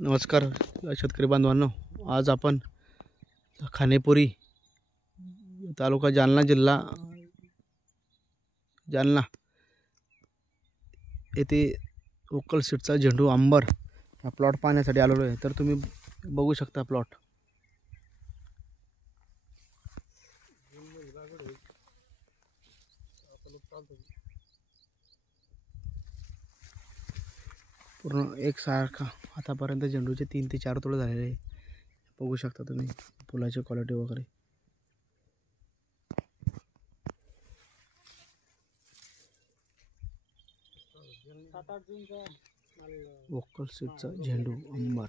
नमस्कार शेतकरी बांधवांनो, आज आपण खानेपुरी तालुका जालना जिल्हा जालना येथे वोकल सीडचा झेंडू अंबर हा प्लॉट पाहण्यासाठी आलेलो आहे। तर तुम्ही बघू शकता प्लॉट पूर्ण एकसारखा आतापर्यंत झेंडूचे 3 ते 4 तोडे झालेले आहे। बघू शकता तुम्ही फुलाची क्वालिटी वगैरे। वोकल सीडचा झेंडू अंबर